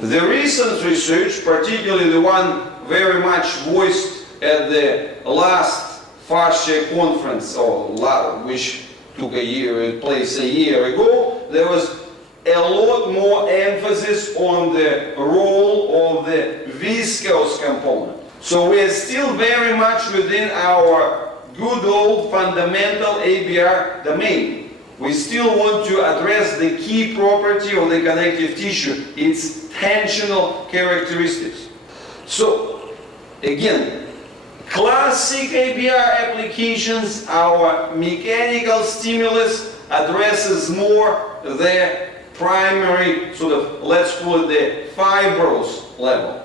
The recent research, particularly the one very much voiced at the last fascia conference, which took place a year ago, there was a lot more emphasis on the role of the viscous component. So we are still very much within our good old fundamental ABR domain. We still want to address the key property of the connective tissue, its tensional characteristics. So, again, classic ABR applications, our mechanical stimulus addresses more the primary, sort of, let's call it the fibrous level.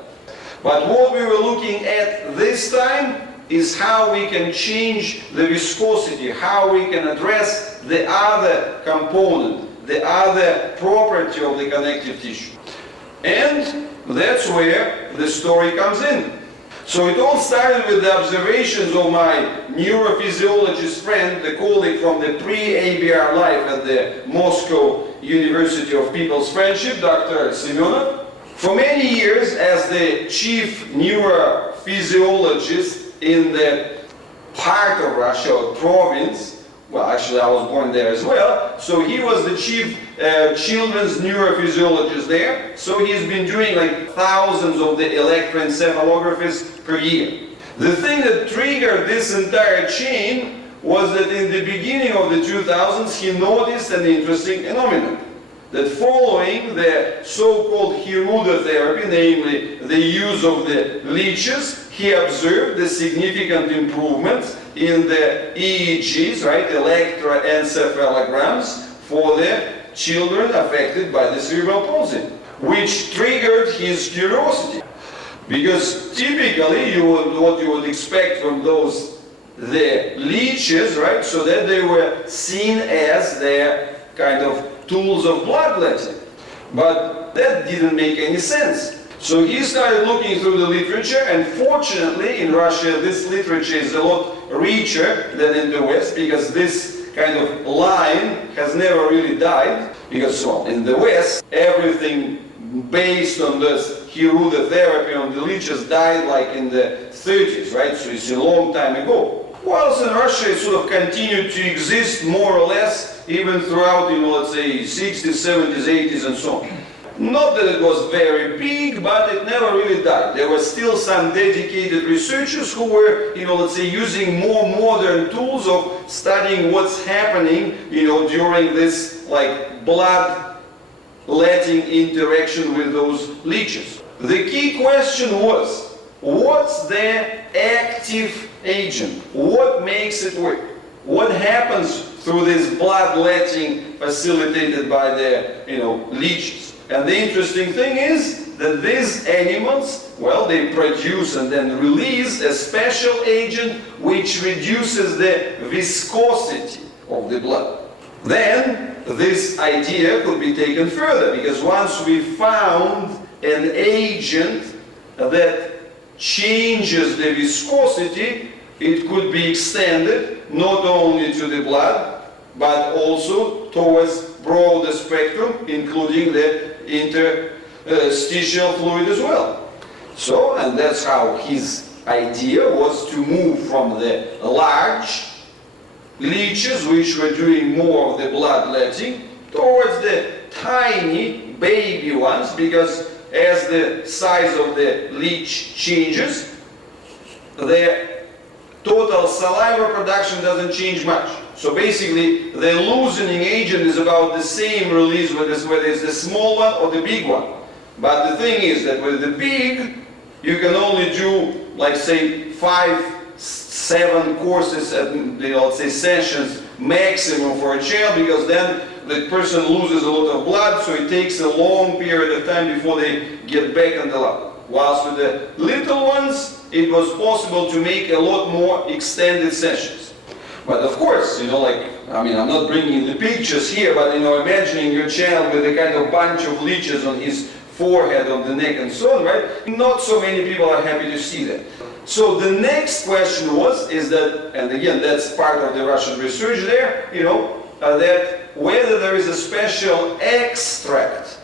But what we were looking at this time is how we can change the viscosity, how we can address the other component, the other property of the connective tissue. And that's where the story comes in. So it all started with the observations of my neurophysiologist friend, the colleague from the pre-ABR life at the Moscow University of People's Friendship, Dr. Semyonov. For many years, as the chief neurophysiologist in the part of Russia, or province, well, actually I was born there as well, so he was the chief children's neurophysiologist there, so he's been doing like thousands of the electroencephalographies per year. The thing that triggered this entire chain was that in the beginning of the 2000s he noticed an interesting phenomenon, that following the so-called Hiruda therapy, namely the use of the leeches, he observed the significant improvements in the EEGs, right, electroencephalograms, for the children affected by the cerebral palsy, which triggered his curiosity. Because typically, what you would expect from those, the leeches, right, so that they were seen as the kind of tools of bloodletting. But that didn't make any sense. So he started looking through the literature, and fortunately in Russia this literature is a lot richer than in the West, because this kind of line has never really died, because well, in the West everything based on this Hiruda therapy on the leeches died like in the 30s, right? So it's a long time ago. Whilst in Russia it sort of continued to exist more or less even throughout, let's say 60s, 70s, 80s and so on. Not that it was very big, but it never really died. There were still some dedicated researchers who were, let's say, using more modern tools of studying what's happening, during this like blood-letting interaction with those leeches. The key question was, what's the active agent? What makes it work? What happens through this bloodletting facilitated by the, leeches? And the interesting thing is that these animals, well, they produce and then release a special agent which reduces the viscosity of the blood. Then this idea could be taken further, because once we found an agent that changes the viscosity, it could be extended not only to the blood, but also towards broader spectrum, including the interstitial fluid as well. So, and that's how his idea was to move from the large leeches, which were doing more of the bloodletting, towards the tiny baby ones, because as the size of the leech changes, the total saliva production doesn't change much. So basically, the loosening agent is about the same release whether it's the small one or the big one. But the thing is that with the big, you can only do, like say, 5-7 courses at, let's say, sessions maximum for a child, because then the person loses a lot of blood, so it takes a long period of time before they get back on the lab. Whilst with the little ones, it was possible to make a lot more extended sessions. But of course, I'm not bringing the pictures here, but imagining your child with a kind of bunch of leeches on his forehead, on the neck and so on, right? Not so many people are happy to see that. So the next question is that, and again, that's part of the Russian research there, that whether there is a special extract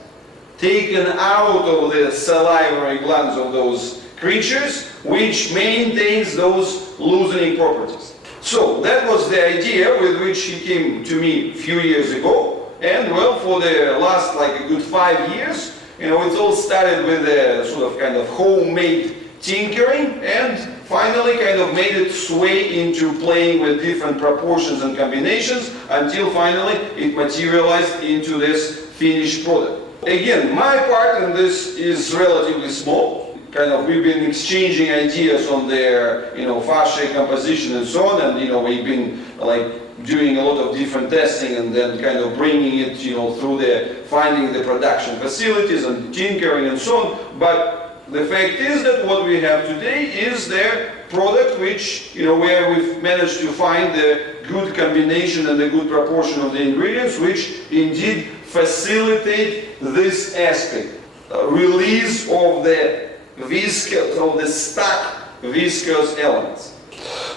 taken out of the salivary glands of those creatures, which maintains those loosening properties. So that was the idea with which he came to me a few years ago, and well, for the last like a good 5 years, it all started with a sort of kind of homemade tinkering, and finally kind of made its way into playing with different proportions and combinations until finally it materialized into this finished product. Again, my part in this is relatively small. Kind of we've been exchanging ideas on their fascia composition and so on, and we've been like doing a lot of different testing and then kind of bringing it through finding the production facilities and tinkering and so on. But the fact is that what we have today is the product which where we've managed to find the good combination and the good proportion of the ingredients which indeed facilitate this aspect, release of the viscous, of the stuck viscous elements.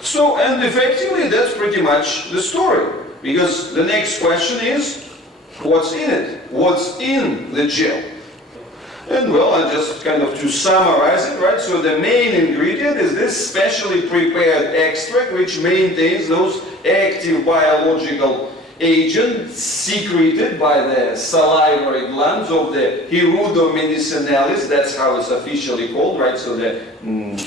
So, and effectively that's pretty much the story, because the next question is, what's in it? What's in the gel? And well, I just kind of to summarize it, right? So the main ingredient is this specially prepared extract which maintains those active biological agents secreted by the salivary glands of the Hirudo medicinalis, that's how it's officially called, right? So the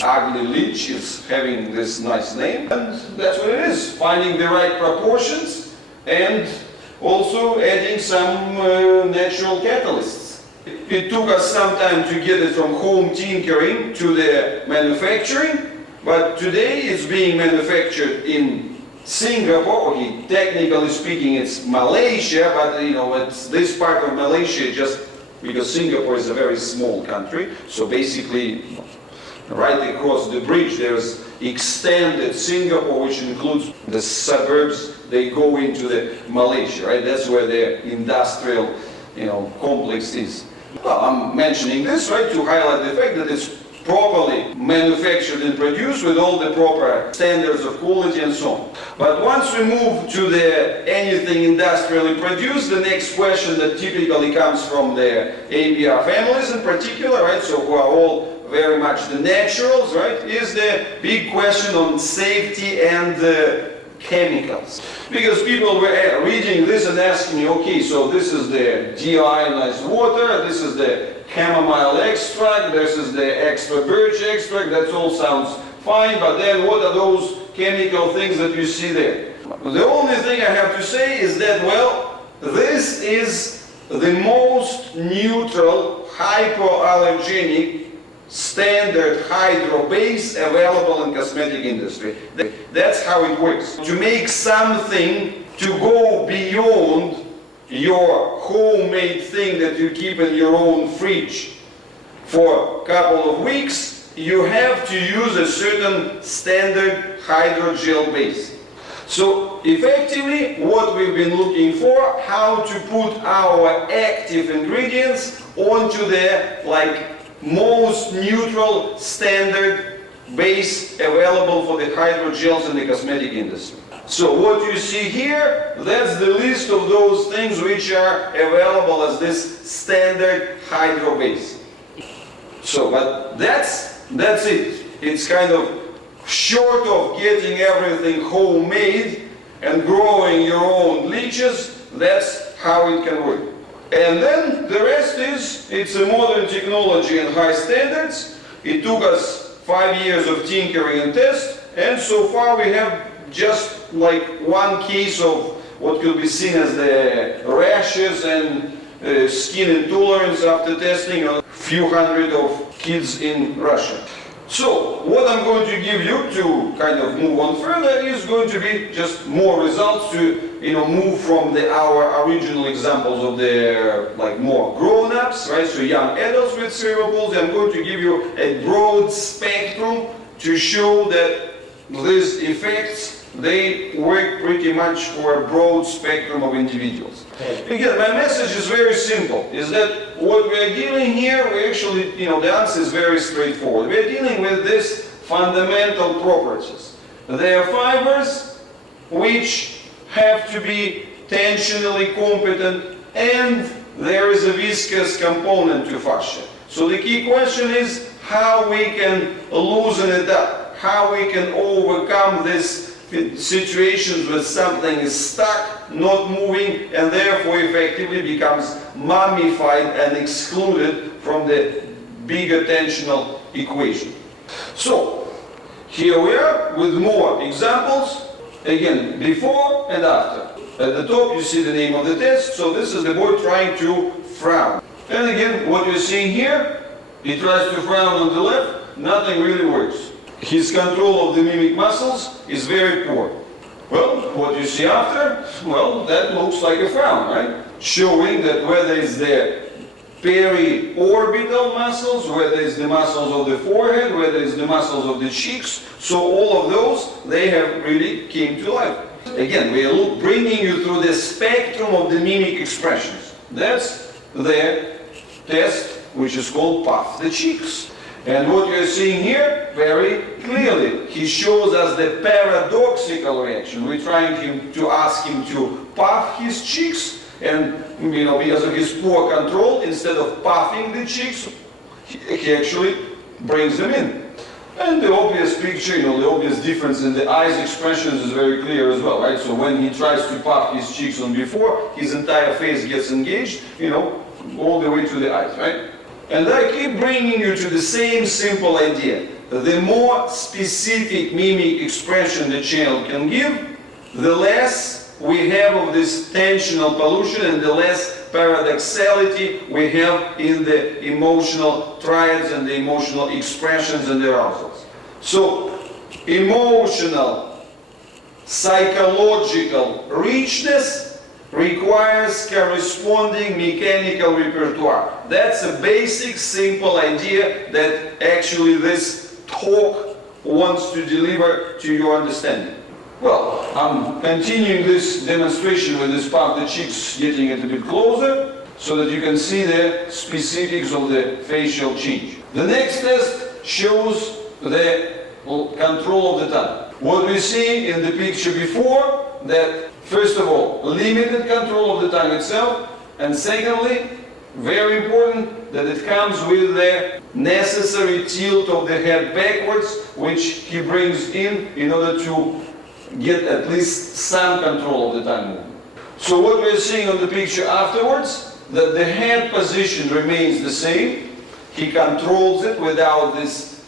ugly leech is having this nice name, and that's what it is, finding the right proportions and also adding some natural catalysts. It took us some time to get it from home tinkering to the manufacturing, but today it's being manufactured in Singapore. Okay, technically speaking it's Malaysia, but it's this part of Malaysia just because Singapore is a very small country, so basically right across the bridge there's extended Singapore, which includes the suburbs. They go into the Malaysia, right? That's where the industrial complex is. Well, I'm mentioning this, right, to highlight the fact that it's properly manufactured and produced with all the proper standards of quality and so on. But once we move to the anything industrially produced, the next question that typically comes from the ABR families in particular, right, so who are all very much the naturals, right, is the big question on safety and chemicals. Because people were reading this and asking me, okay, so this is the deionized water, this is the chamomile extract, this is the extra birch extract, that all sounds fine, but then what are those chemical things that you see there? The only thing I have to say is that, well, this is the most neutral, hypoallergenic, standard hydro base available in cosmetic industry. That's how it works. To make something to go beyond your homemade thing that you keep in your own fridge for a couple of weeks, you have to use a certain standard hydrogel base. So effectively what we've been looking for, how to put our active ingredients onto the most neutral standard base available for the hydrogels in the cosmetic industry. So what you see here, that's the list of those things which are available as this standard hydro base. So, but that's it. It's kind of short of getting everything homemade and growing your own leeches, that's how it can work. And then the rest is, it's a modern technology and high standards. It took us 5 years of tinkering and test, and so far we have just like one case of what could be seen as the rashes and skin intolerance after testing a few hundred of kids in Russia. So what I'm going to give you to kind of move on further is going to be just more results to move from our original examples of the more grown-ups, right? So young adults with cerebral palsy. I'm going to give you a broad spectrum to show that these effects, they work pretty much for a broad spectrum of individuals. Again, my message is very simple, is that what we are dealing here, we actually, the answer is very straightforward. We are dealing with these fundamental properties. They are fibers which have to be tensionally competent and there is a viscous component to fascia. So the key question is how we can loosen it up, how we can overcome these situations where something is stuck, not moving, and therefore effectively becomes mummified and excluded from the bigger tensional equation. So, here we are with more examples, again, before and after. At the top you see the name of the test, so this is the boy trying to frown. And again, what you're seeing here, he tries to frown on the left, nothing really works. His control of the mimic muscles is very poor. Well, what you see after, well, that looks like a frown, right? Showing that whether it's the periorbital muscles, whether it's the muscles of the forehead, whether it's the muscles of the cheeks, so all of those, they have really came to life. Again, we are bringing you through the spectrum of the mimic expressions. That's the test, which is called puff the cheeks. And what you're seeing here, very clearly, he shows us the paradoxical reaction. We're trying to ask him to puff his cheeks, and because of his poor control, instead of puffing the cheeks, he actually brings them in. And the obvious picture, the obvious difference in the eyes expressions is very clear as well, right? So when he tries to puff his cheeks on before, his entire face gets engaged, all the way to the eyes, right? And I keep bringing you to the same simple idea. The more specific mimic expression the channel can give, the less we have of this tensional pollution and the less paradoxality we have in the emotional triads and the emotional expressions and the arousals. So, emotional, psychological richness requires corresponding mechanical repertoire. That's a basic, simple idea that actually this talk wants to deliver to your understanding. Well, I'm continuing this demonstration with this part of the cheeks, getting it a bit closer, so that you can see the specifics of the facial change. The next test shows the control of the tongue. What we see in the picture before, that first of all, limited control of the tongue itself, and secondly, very important, that it comes with the necessary tilt of the head backwards, which he brings in order to get at least some control of the tongue movement. So what we're seeing on the picture afterwards, that the head position remains the same. He controls it without this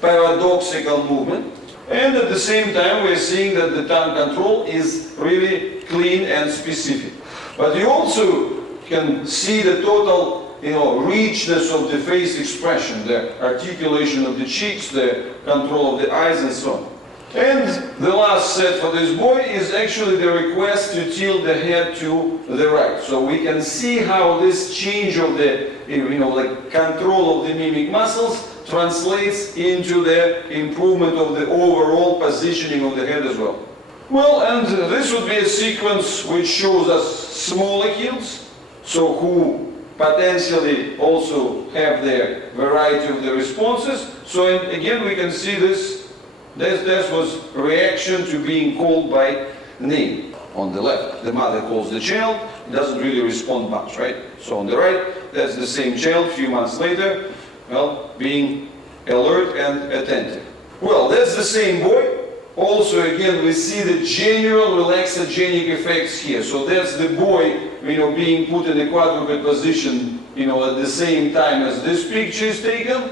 paradoxical movement. And at the same time, we're seeing that the tongue control is really clean and specific. But you also can see the total, richness of the face expression, the articulation of the cheeks, the control of the eyes, and so on. And the last set for this boy is actually the request to tilt the head to the right. So we can see how this change of the, like control of the mimic muscles translates into the improvement of the overall positioning of the head as well. Well, and this would be a sequence which shows us small molecules, so who potentially also have the variety of the responses. So again, we can see this was reaction to being called by name. On the left, the mother calls the child, it doesn't really respond much, right? So on the right, that's the same child a few months later, being alert and attentive. Well, that's the same boy. Also, again, we see the general relaxogenic effects here. So that's the boy, being put in a quadruped position, at the same time as this picture is taken.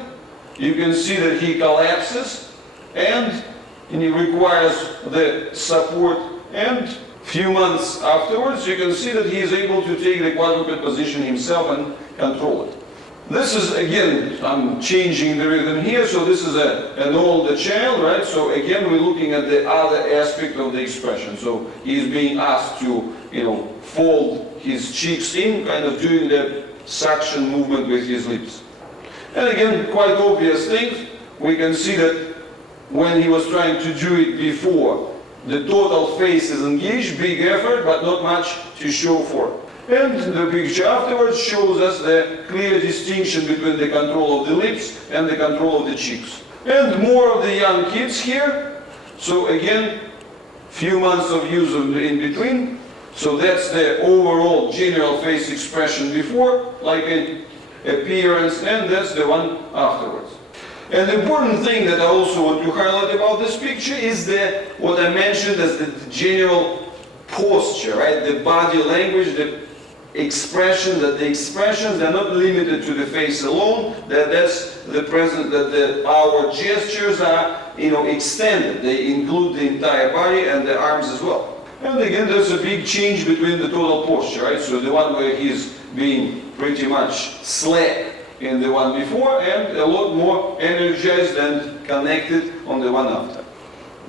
You can see that he collapses and he requires the support. And few months afterwards, you can see that he is able to take the quadruped position himself and control it. This is, again, I'm changing the rhythm here, so this is an older child, right? So again, we're looking at the other aspect of the expression. So he's being asked to, fold his cheeks in, kind of doing the suction movement with his lips. And again, quite obvious thing, we can see that when he was trying to do it before, the total face is engaged, big effort, but not much to show for it. And the picture afterwards shows us the clear distinction between the control of the lips and the control of the cheeks. And more of the young kids here. So again, few months of use in between. So that's the overall general face expression before, like an appearance, and that's the one afterwards. And the important thing that I also want to highlight about this picture is what I mentioned as the general posture, right? The body language, the expression, that the expressions are not limited to the face alone, that's the present, that our gestures are, extended. They include the entire body and the arms as well. And again, there's a big change between the total posture, right? So the one where he's being pretty much slack in the one before, and a lot more energized and connected on the one after.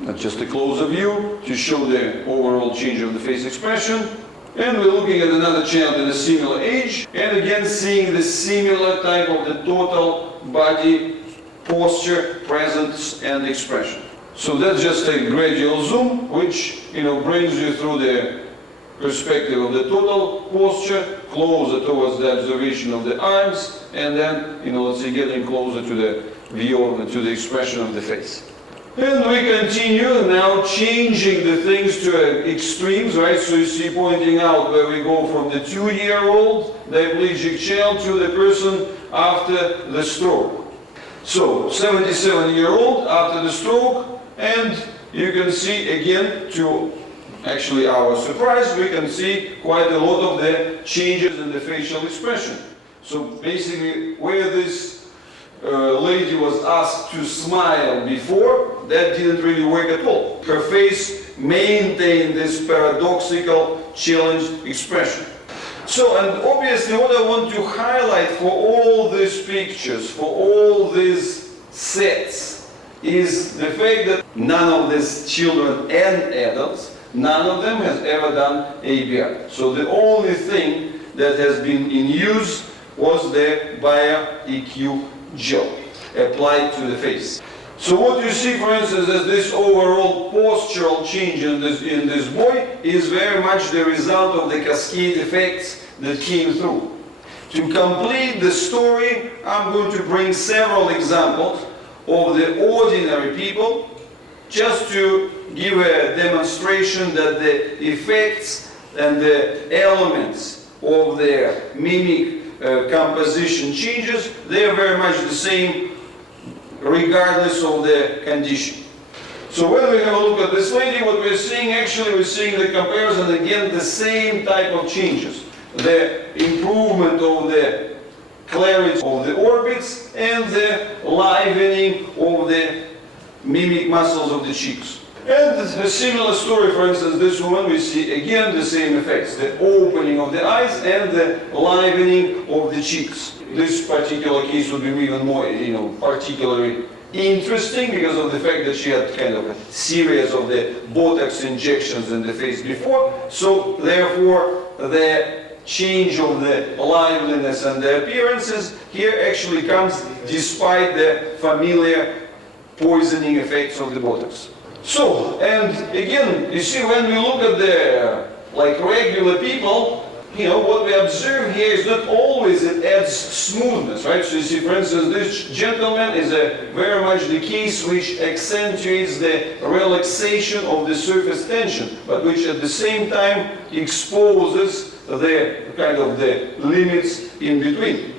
That's just a closer view to show the overall change of the face expression. And we're looking at another child in a similar age, and again seeing the similar type of the total body posture, presence, and expression. So that's just a gradual zoom, which brings you through the perspective of the total posture, closer towards the observation of the arms, and then, let's say, getting closer to the view, to the expression of the face. And we continue now changing the things to extremes, right? So you see, pointing out where we go from the 2-year-old diplegic child to the person after the stroke. So 77-year-old after the stroke, and you can see again, to actually our surprise, we can see quite a lot of the changes in the facial expression. So basically, where this lady was asked to smile before, that didn't really work at all. Her face maintained this paradoxical, challenged expression. So, and obviously what I want to highlight for all these pictures, for all these sets, is the fact that none of these children and adults, none of them has ever done ABR. So the only thing that has been in use was the BioEQ gel applied to the face. So what you see, for instance, is this overall postural change in this boy is very much the result of the cascade effects that came through. To complete the story, I'm going to bring several examples of the ordinary people, just to give a demonstration that the effects and the elements of their mimic composition changes, they are very much the same regardless of the condition. So when we have a look at this lady, what we're seeing, actually we're seeing the comparison, again, the same type of changes. The improvement of the clarity of the orbits and the livening of the mimic muscles of the cheeks. And a similar story, for instance, this woman, we see again the same effects, the opening of the eyes and the livening of the cheeks. This particular case would be even more, particularly interesting because of the fact that she had kind of a series of the Botox injections in the face before. So therefore, the change of the liveliness and the appearances here actually comes despite the familiar poisoning effects of the Botox. So, and again, you see, when we look at the regular people, what we observe here is not always it adds smoothness, right? So you see, for instance, this gentleman is very much the case which accentuates the relaxation of the surface tension, but which at the same time exposes the kind of the limits in between.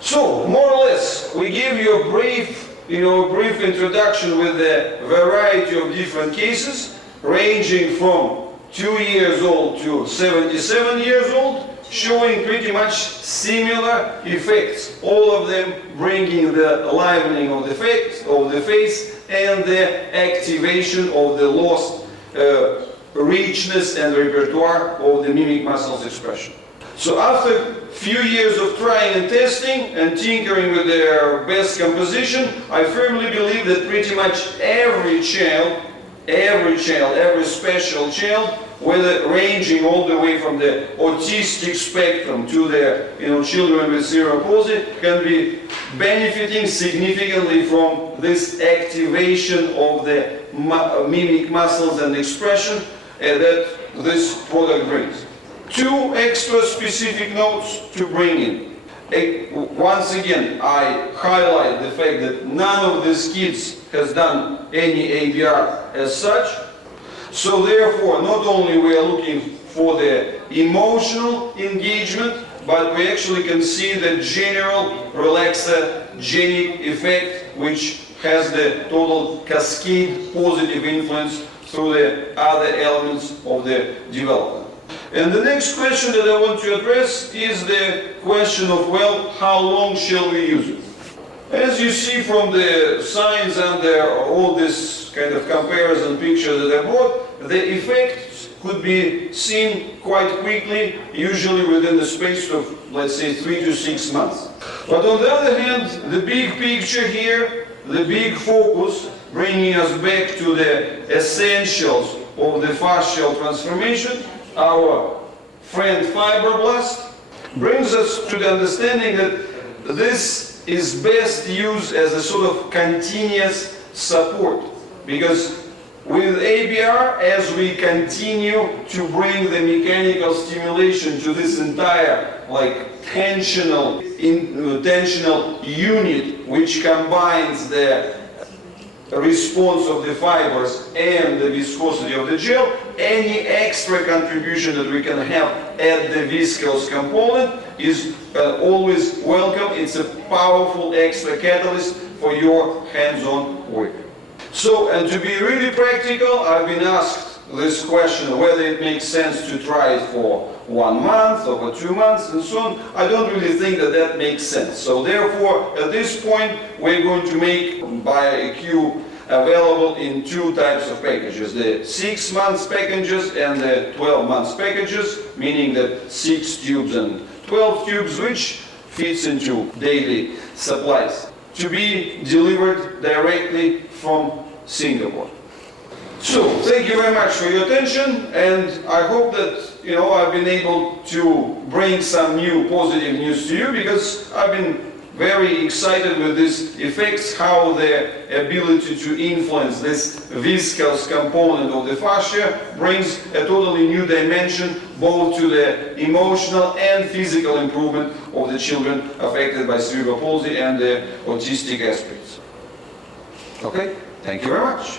So, more or less, we give you a brief introduction with a variety of different cases, ranging from 2 years old to 77 years old, showing pretty much similar effects, all of them bringing the livening of the face and the activation of the lost richness and repertoire of the mimic muscles expression. So after a few years of trying and testing and tinkering with their best composition, I firmly believe that pretty much every special child, whether ranging all the way from the autistic spectrum to the children with cerebral palsy, can be benefiting significantly from this activation of the mimic muscles and expression that this product brings. 2 extra specific notes to bring in. Once again, I highlight the fact that none of these kids has done any ABR as such. So therefore, not only we are looking for the emotional engagement, but we actually can see the general relaxogenic effect, which has the total cascade positive influence through the other elements of the development. And the next question that I want to address is the question of, well, how long shall we use it? As you see from the signs and all this kind of comparison picture that I brought, the effects could be seen quite quickly, usually within the space of, let's say, 3 to 6 months. But on the other hand, the big picture here, the big focus, bringing us back to the essentials of the fascial transformation, our friend fibroblast, brings us to the understanding that this is best used as a sort of continuous support. Because with ABR, as we continue to bring the mechanical stimulation to this entire tensional unit, which combines the response of the fibers and the viscosity of the gel, any extra contribution that we can have at the viscous component is always welcome. It's a powerful extra catalyst for your hands-on work. So, and to be really practical, I've been asked this question whether it makes sense to try it for 1 month, or for 2 months, and so on. I don't really think that that makes sense. So therefore, at this point, we're going to make BioEQ available in 2 types of packages: the 6 months packages and the 12 months packages, meaning that 6 tubes and 12 tubes, which fits into daily supplies, to be delivered directly from Singapore. So, thank you very much for your attention, and I hope that I've been able to bring some new positive news to you, because I've been very excited with these effects, how the ability to influence this viscous component of the fascia brings a totally new dimension both to the emotional and physical improvement of the children affected by cerebral palsy and the autistic aspects. Okay, thank you very much.